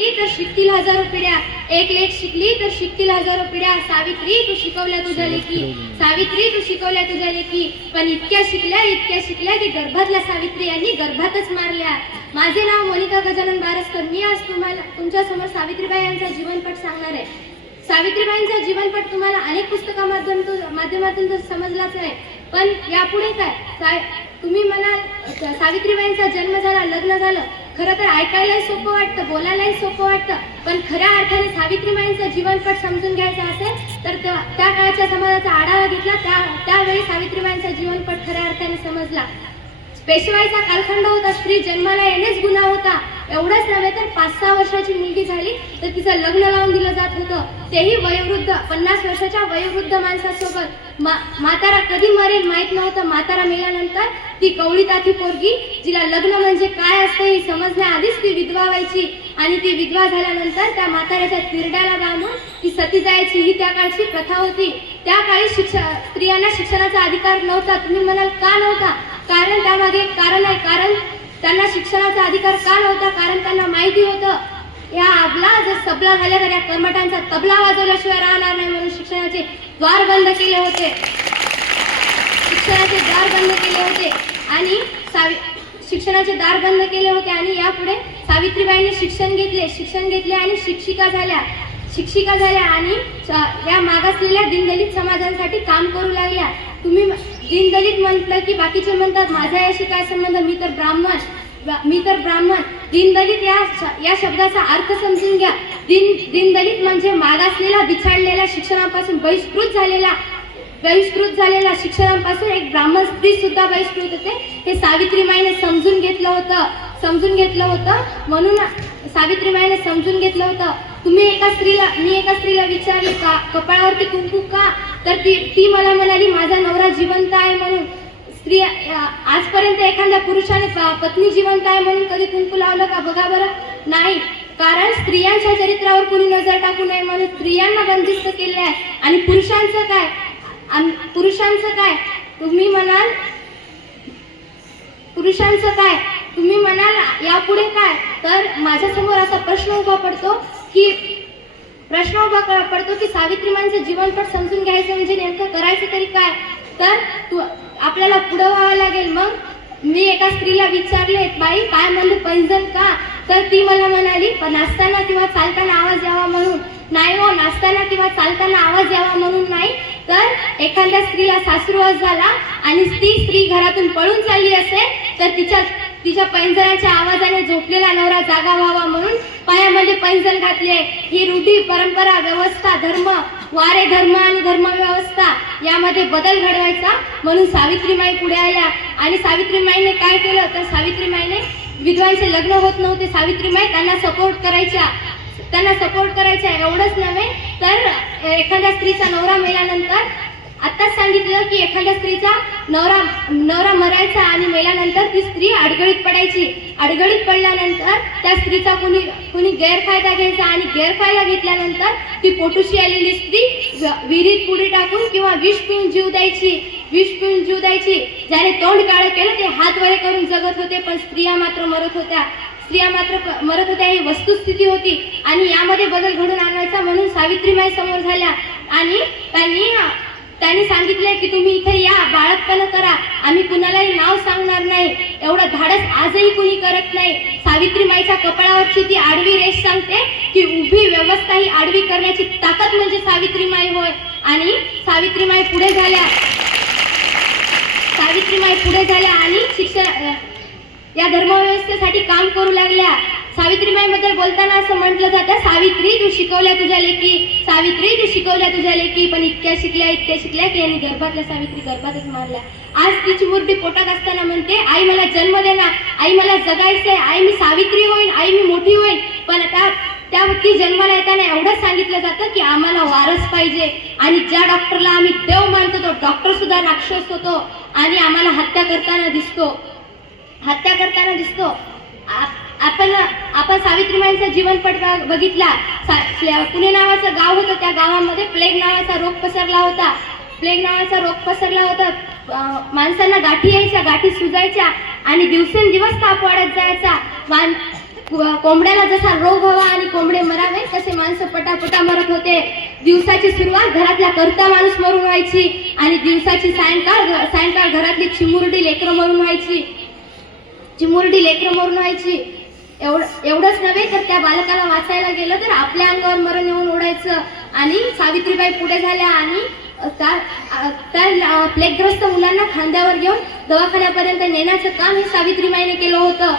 तर शिकतील हजारो पिढ्या. एक लेख शिकली तर शिकतील हजारो पिढ्या. सावित्री तू शिकवल्या तुझ्या लेखी. सावित्री तू शिकवल्या तुझ्या लेखी. पण इतक्या शिकल्या इतक्या शिकल्या की गर्भातल्या सावित्री यांनी गर्भातच मारल्या. माझे नाव मोनिका गजानन बारसकर. मी आज तुम्हाला तुमच्यासमोर सावित्रीबाई यांचा जीवनपट सांगणार आहे. सावित्रीबाईंचा जीवनपट तुम्हाला अनेक पुस्तकामाध्यमातून माध्यमातून तर समजलाच आहे पण यापुढे काय? सा- तुम्ही म्हणाल सावित्रीबाईंचा जन्म झाला लग्न झालं. खरं तर ऐकायलाही सोपं वाटतं बोलायलाही सोपं वाटतं. पण खऱ्या अर्थाने सावित्रीबाईंचं जीवनपट समजून घ्यायचा असेल तर त्या त्या काळच्या समाजाचा आढावा घेतला त्या त्यावेळी सावित्रीबाईंचा जीवनपट खऱ्या अर्थाने समजला. पेशवाईचा कालखंड होता. स्त्री जन्माला येणेच गुन्हा होता. एवढंच नव्हे तर पाच सहा वर्षाची मुलगी झाली तर तिचं लग्न लावून दिलं जात होतं. तेही वयोवृद्ध पन्नास वर्षाच्या वयोवृद्ध माणसासोबत. मा म्हातारा कधी मरेल माहीत नव्हतं. म्हातारा मेल्यानंतर ती कवळी ताठी पोरगी जिला लग्न म्हणजे काय असते हे समजण्याआधीच ती विधवा व्हायची. आणि ती विधवा झाल्यानंतर त्या म्हाताऱ्याच्या तिरड्याला बांधून ती सती जायची. ही त्या काळची प्रथा होती. त्या काळी शिक्षण स्त्रियांना शिक्षणाचा अधिकार नव्हता. तुम्ही म्हणाल का नव्हता? कारण त्यामागे कारण आहे. कारण त्यांना शिक्षणाचा अधिकार का नव्हता कारण त्यांना माहिती होतं. या आगला जर सबला झाल्या तर या कर्मटांचा तबला वाजवल्याशिवाय राहणार नाही म्हणून शिक्षणाचे द्वार बंद केले होते. शिक्षणाचे द्वार बंद केले होते. आणि सावि शिक्षणाचे दार बंद केले होते आणि यापुढे सावित्रीबाईंनी शिक्षण घेतले शिक्षण घेतले आणि शिक्षिका झाल्या. शिक्षिका झाल्या आणि स- या मागासलेल्या दिनदलित समाजांसाठी काम करू लागल्या. तुम्ही दीनदलित म्हटलं की बाकीचे म्हणतात माझा याशी काय संबंध? मी तर ब्राह्मण. मी तर ब्राह्मण. दीनदलित या श- या शब्दाचा अर्थ समजून घ्या. दीन दीनदलित म्हणजे मागासलेला बिछाडलेला शिक्षणापासून बहिष्कृत झालेला बहिष्कृत झालेला शिक्षणापासून एक ब्राह्मण स्त्री सुद्धा बहिष्कृत होते. हे सावित्रीमाईने समजून घेतलं होतं. समजून घेतलं होतं. म्हणून सावित्रीमाईने समजून घेतलं होतं. तुम्ही एका स्त्रीला मी एका स्त्रीला विचारले का कपाळावरती कुंकू का? तर ती ती मला म्हणाली माझा नवरा जिवंत आहे म्हणून. स्त्री आजपर्यंत एखाद्या पुरुषाने प- पत्नी जिवंत आहे म्हणून कधी कुंकू लावलं का बघा बरं? नाही. कारण स्त्रियांच्या चरित्रावर कुणी नजर टाकू नये म्हणून स्त्रियांना बंदिस्त केले आहे. आणि पुरुषांचं काय? पुरुषांचं काय? तुम्ही म्हणाल पुरुषांचं काय? तुम्ही म्हणाल यापुढे काय? तर माझ्यासमोर असा प्रश्न उभा पडतो की प्रश्न उभा पडतो की सावित्रीमांचं जीवनपट समजून घ्यायचं म्हणजे नेमकं करायचं तरी काय? तर तू आपल्याला पुढं व्हावं लागेल. मग मी एका स्त्रीला विचारले बाई काय म्हणलं पैंजण का? तर ती मला म्हणाली "पण नाचताना किंवा चालताना आवाज यावा म्हणून. नाही हो नाचताना किंवा चालताना आवाज यावा म्हणून नाही. तर एखाद्या स्त्रीला सासरुवास झाला आणि ती स्त्री घरातून पळून चालली असेल तर तिच्या तिच्या पैंजणाच्या आवाजाने झोपलेला नवरा जागा व्हावा म्हणून पायामध्ये पैंजण घातले. ही रूढी परंपरा व्यवस्था धर्म वारे धर्म आणि धर्म व्यवस्था यामध्ये बदल घडवायचा म्हणून सावित्रीमाई पुढे आल्या. आणि सावित्रीमाईने काय केलं? तर सावित्रीमाईने विधवांचे लग्न होत नव्हते. सावित्रीमाई त्यांना सपोर्ट करायच्या. त्यांना सपोर्ट करायच्या एवढंच नव्हे तर एखाद्या स्त्रीचा नवरा मेल्यानंतर आत्ताच सांगितलं की एखाद्या स्त्रीचा नवरा नवरा मरायचा आणि मेल्यानंतर ती स्त्री अडगळीत पडायची. अडगळीत पडल्यानंतर त्या स्त्रीचा कुणी कुणी गैरफायदा घ्यायचा आणि गैरफायदा घेतल्यानंतर ती पोटुशी आलेली स्त्री विहिरीत पुढे टाकून किंवा विष पिऊन जीव द्यायची. विष पिऊन जीव द्यायची. ज्याने तोंड काळं केलं ते हात वरे करून जगत होते पण स्त्रिया मात्र मरत होत्या. स्त्रिया मात्र मरत होत्या ही वस्तुस्थिती होती आणि यामध्ये बदल घडून आणायचा म्हणून सावित्रीमाई समोर झाल्या. आणि त्यांनी त्याने सांगितले की तुम्ही इथे या बाळकपण करा. आम्ही कुणालाही नाव सांगणार नाही. एवढं धाडस आजही कुणी करत नाही. सावित्रीमाईच्या कपाळावरची ती आडवी रेष सांगते की उभी व्यवस्था ही आडवी करण्याची ताकद म्हणजे सावित्रीमाई होय. आणि सावित्रीमाई पुढे झाल्या. सावित्रीमाई पुढे झाल्या आणि शिक्षण या धर्मव्यवस्थेसाठी काम करू लागल्या. सावित्रीमाई बद्दल बोलताना असं म्हटलं जातं सावित्री तू शिकवल्या तुझ्या लेकी सावित्री तू शिकवल्या तुझ्या लेकी पण इतक्या शिकल्या इतक्या शिकल्या की यांनी गर्भातल्या सावित्री गर्भातच मारल्या आज तिची मूर्ती पोटात असताना म्हणते आई मला जन्म दे ना आई मला जगायचंय आई मी सावित्री होईन आई मी मोठी होईन. पण आता त्या ती जन्माला येताना एवढंच सांगितलं जातं की आम्हाला वारस पाहिजे आणि ज्या डॉक्टरला आम्ही देव मानतो तो डॉक्टर सुद्धा राक्षस होतो आणि आम्हाला हत्या करताना दिसतो. हत्या करताना दिसतो. आपण आपण सावित्रीबाईंचा जीवनपट बघितला. सा- पुणे नावाचं गाव होतं त्या गावामध्ये प्लेग नावाचा रोग पसरला होता. प्लेग नावाचा रोग पसरला होता. माणसांना गाठी यायच्या गाठी सुजायच्या आणि दिवसेंदिवस ताप वाढत जायचा. मान कोंबड्याला जसा रोग हवा आणि कोंबडे मरावे तसे माणसं पटापटा मरत होते. दिवसाची सुरुवात घरातला करता माणूस मरून व्हायची आणि दिवसाची सायंकाळ सायंकाळ घरातली चिमुरडी लेकरं मरून व्हायची. चिमुरडी लेकरं मरून व्हायची. एवढं एवढंच नव्हे तर त्या बालकाला वाचायला गेलं तर आपल्या अंगावर मरण येऊन ओढायचं. आणि सावित्रीबाई पुढे झाल्या आणि त्या त्या मुलांना खांद्यावर घेऊन दवाखान्यापर्यंत नेण्याचं काम हे सावित्रीबाईने केलं होतं.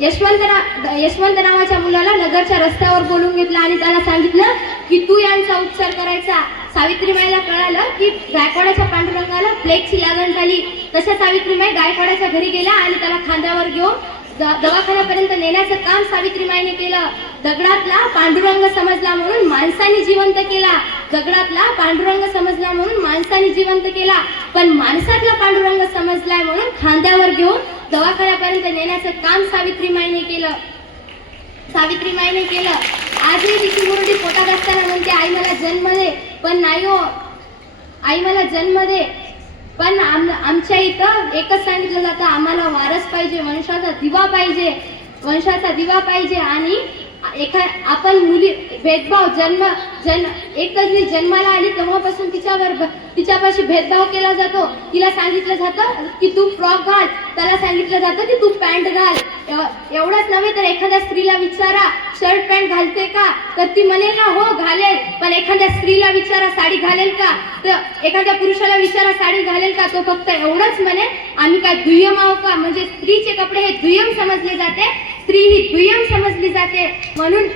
यशवंत यशवंत नावाच्या मुलाला नगरच्या रस्त्यावर बोलून घेतलं आणि त्याला सांगितलं की तू यांचा उपचार करायचा. सावित्रीबाईला कळालं की गायकवाडाच्या पांडुरंगाला प्लेगची लागण झाली. तशा सावित्रीबाई गायकवाडाच्या घरी गेल्या आणि त्याला खांद्यावर घेऊन दवाखान्यापर्यंत नेण्याचं काम सावित्रीमाईने केलं. दगडातला पांडुरंग समजला म्हणून माणसाने जिवंत केला. दगडातला पांडुरंग समजला म्हणून माणसाने जिवंत केला. पण माणसातला पांडुरंग समजलाय म्हणून खांद्यावर घेऊन दवाखान्यापर्यंत नेण्याचं काम सावित्रीमाईने केलं. सावित्रीमाईने केलं. आजही तिची मुरडी पोटात असताना म्हणते आई मला जन्म दे. पण नाही हो. आई मला जन्म दे. पण आम आमच्या इथं एकच सांगितलं जातं आम्हाला वारस पाहिजे वंशाचा दिवा पाहिजे वंशाचा दिवा पाहिजे आणि एखा आपण मुली भेदभाव जन्म जन्म एकच मी जन्माला आली तेव्हापासून तिच्यावर ब- तिच्यापाशी भेदभाव केला जातो. तिला सांगितलं जातं की तू फ्रॉक घाल. त्याला सांगितलं जातं की तू पॅन्ट घाल. एवढंच नव्हे तर एखाद्या स्त्रीला विचारा शर्ट पॅन्ट घालते का? तर ती म्हणेल ना हो घालेल. पण एखाद्या स्त्रीला विचारा साडी घालेल का? तर एखाद्या पुरुषाला विचारा साडी घालेल का? तो फक्त एवढंच म्हणेल आम्ही काय दुय्यम आहो का? म्हणजे स्त्रीचे कपडे हे दुय्यम समजले जाते. स्त्री ही दुय्यम समजली जाते. म्हणून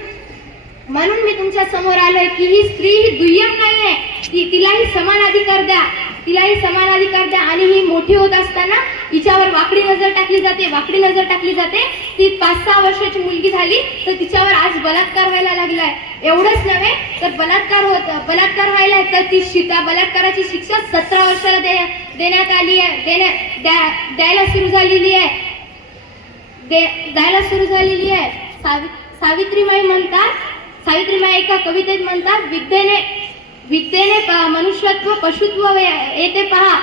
म्हणून मी तुमच्यासमोर आलोय की ही स्त्री ही दुय्यम नाहीये ती तिलाही समान अधिकार द्या. तिलाही समान अधिकार द्या आणि ही मोठी होत असताना हिच्यावर वाकडी नजर टाकली जाते. वाकडी नजर टाकली जाते. ती पाच सहा वर्षाची मुलगी झाली तर तिच्यावर आज बलात्कार व्हायला लागलाय. एवढंच नव्हे तर बलात्कार होत बलात्कार व्हायला तर ती शिका बलात्काराची शिक्षा सतरा वर्षाला दे देण्यात आली आहे. देण्या द्या द्यायला सुरू झालेली आहे. दे द्यायला सुरू झालेली आहे. सावि सावित्रीमाई म्हणतात सावित्रीबाई एका कवितेत म्हणतात विद्येने विद्येने प- मनुष्यत्व पशुत्व येते पहा.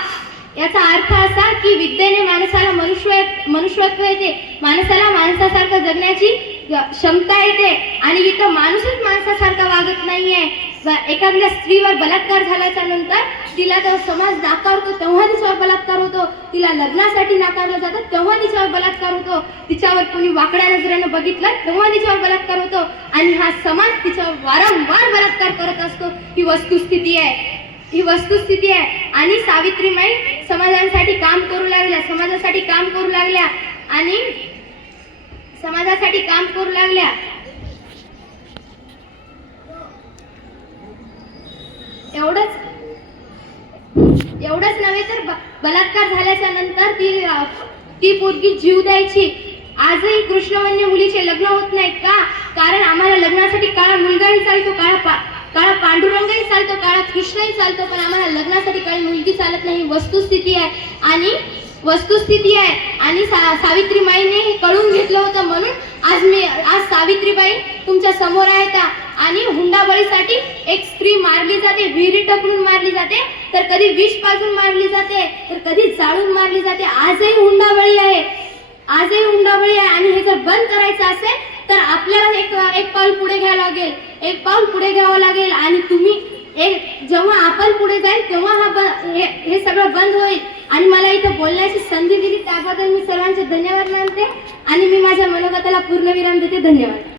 याचा अर्थ असा की विद्येने माणसाला मनुष्य मनुष्यत्व येते. माणसाला माणसासारखं जगण्याची क्षमता येते आणि इथं माणूसच माणसासारखा वागत नाहीये. जर एखाद्या स्त्रीवर बलात्कार झाल्याच्यानंतर तिला तो समाज नाकारतो तेव्हा तिच्यावर बलात्कार होतो. तिला लग्नासाठी नाकारलं जातं तेव्हा तिच्यावर बलात्कार होतो. तिच्यावर कोणी वाकड्या नजरेनं बघितलं तेव्हा तिच्यावर बलात्कार होतो. आणि हा समाज तिच्यावर वारंवार बलात्कार करत असतो. ही वस्तुस्थिती आहे. ही वस्तुस्थिती आहे. आणि सावित्रीमाई समाजांसाठी काम करू लागल्या समाजासाठी काम करू लागल्या. आणि समाजासाठी काम करू लागल्या. एवढंच. एवढंच नव्हे तर ब- बलात्कार झाल्याच्यानंतर ती ती पोरगी जीव द्यायची. आजही कृष्णवन्य मुलीचे लग्न होत नाहीत का? कारण आम्हाला लग्नासाठी काळा मुलगाही चालतो काळा पा काळा पांडुरंगही चालतो काळा कृष्णही चालतो पण आम्हाला लग्नासाठी काळी मुलगी चालत नाही वस्तुस्थिती आहे. आणि वस्तुस्थिती आहे. आणि सा सावित्रीबाईने हे कळून घेतलं होतं म्हणून आज मी आज सावित्रीबाई तुमच्यासमोर आहेत. आणि हुंडाबळीसाठी एक स्त्री मारली जाते विहिरी टकरून मारली जाते. तर कधी विष पाजून मारली जाते तर कधी जाळून मारली जाते. आजही हुंडाबळी आहे. आजही हुंडाबळी आहे. आणि हे जर बंद करायचं असेल तर आपल्याला एक एक पाऊल पुढे घ्यावं लागेल. एक पाऊल पुढे घ्यावं लागेल. आणि तुम्ही एक जेव्हा आपण पुढे जाईल तेव्हा हा ब- हे हे सगळं बंद होईल. आणि मला इथं बोलण्याची संधी दिली. त्याबद्दल मी सर्वांचे धन्यवाद मानते. आणि मी माझ्या मनोगताला पूर्णविराम देते. धन्यवाद.